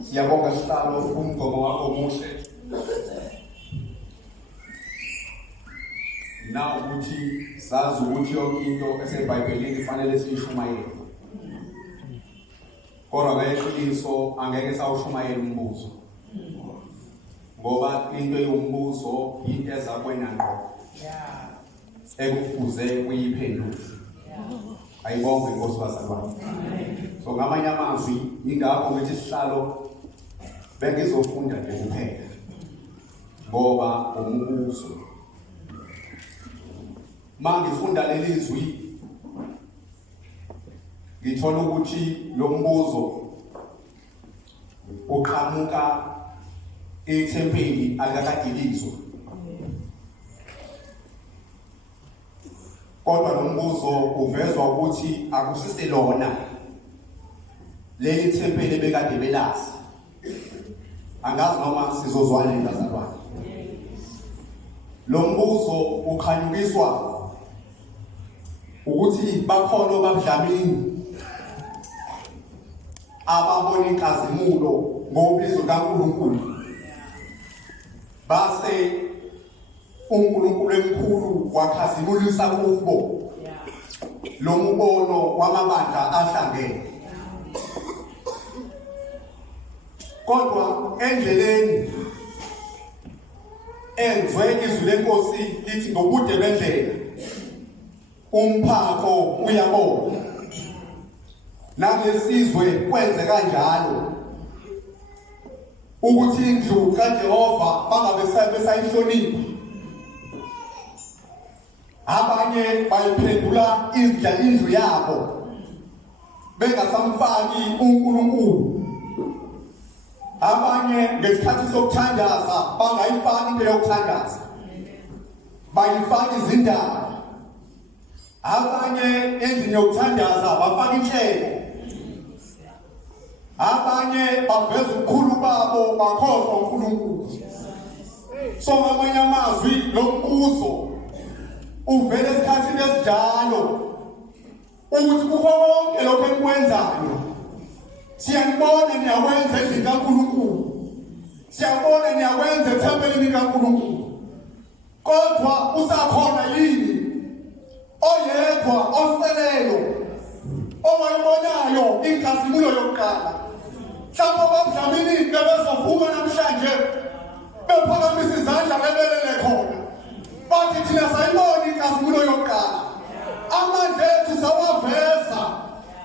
Siyabonga sihlalo umgomo wakho omuhle. Na ukuthi sazi ukuthi yonke into eseBhayibhelini ifanele siyishumayele. Kodwa ngeqiniso angeke sawushumayela umbuzo. Ngoba into yombuzo into ezakwena ngqo. Ekufuze uyiphendule. Ayibonge Nkosi bazalwane. So ngamanye amazwi ingakho ngithi sihlalo bengizofunda nje kuphela. Ngoba umbuzo mangifunda leli zwi ngithola ukuthi lo mbuzo uqhamuka ethempeli alikakadilizwa. Kodwa lo mbuzo uvezwa ukuthi akusise lona leli thempeli bekade belazi. Angazi noma sizozwana ngazalwane. Lo mbuzo ukhanyukiswa ukuthi bakhona babudlamini ababona inkazimulo ngobizo kaNkulunkulu. Base uNkulunkulu emkhulu wakhazimulisa kubo lo mbono wamabandla ahlangene. Kodwa endleleni enzwe izwi lenkosi lithi ngobude bendlela umphako uyabona. Nangesizwe kwenze kanjalo ukuthi indlu kaJehova bangabe besayihlonipha. Abanye bayiphendula indlu yabo bengasamfaki uNkulunkulu. Abanye ngesikhathi sokuthandaza bangayifaki into yokuthandaza, bayifaka izindaba. Abanye endlini yokuthandaza bafaka inhlelo. Abanye baveza ubukhulu babo bakhohlwa uNkulunkulu. So ngamanye amazwi lo mbuzo uvela esikhathini esinjalo ukuthi kukho konke lokho enikwenzayo siyabona niyakwenza endlini kaNkulunkulu, siyabona niyakwenza ethempelini kaNkulunkulu, kodwa usakhona yini oyedwa oseleyo owayibonayo inkazimulo yokuqala? Mhlawumbe abadlamini bebezovuka namhlanje bephakamisa izandla bebelele khona bathi thina sayibona inkazimulo yokuqala. Amandla ethu sawaveza,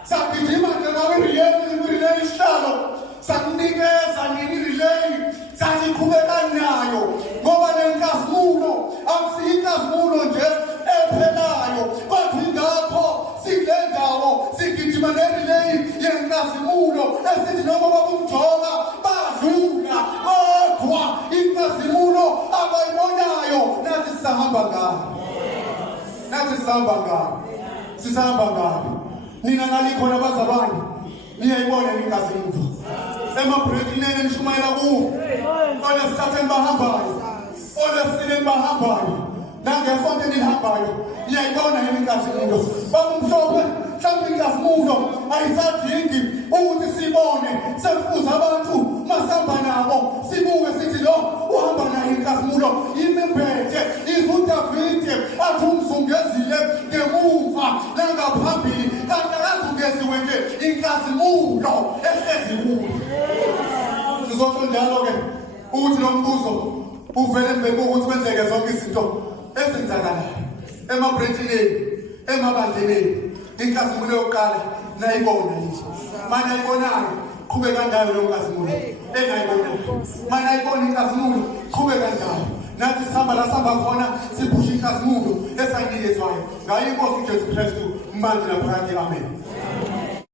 sagijima nje ngakwirelay isihlalo sakunikeza nini relay sasiqhubeka nayo ngoba lenkazimulo akusiyo inkazimulo nje ephelayo, kodwa ingakho sikule ndawo sigijima nerelay yenkazimulo esithi noma bakumjonga badlula, kodwa inkazimulo abayibonayo nathi sisahamba ngayo. Nathi sihamba ngayo. Sisahamba ngayo. Nina ngalikhona bazalwane niyayibona inkazimulo emabreakini enishumayela kuwo. Ona sithatheni bahambayo, ona sileni bahambayo, nangesonto enihambayo niyayibona yini inkazimulo? Bamhlophe mhlawumbe inkazimulo ayisadingi ukuthi sibone sekufuza abantu masihamba nabo sibuke sithi lo uhamba nayo inkazimulo imimbethe izudavide athi umzungezile ngemuva nangaphambili kanti akazungeziwe nje inkazimulo ehlezi kuyo. Sizosho njalo-ke ukuthi lo mbuzo uvele emveni kokuthi kwenzeke zonke izinto ezenzakalayo emabreakini emabandleni. Inkazimulo yokuqala nayibona nje, manje ayibonayo qhubeka ngayo lo nkazimulo engayibonayo. Manje ayibona inkazimulo qhubeka ngayo. Nathi sihamba la sihamba khona siphusha inkazimulo esayinikezwayo ngayo iNkosi uJesu Kristu manje naphakade. Amen.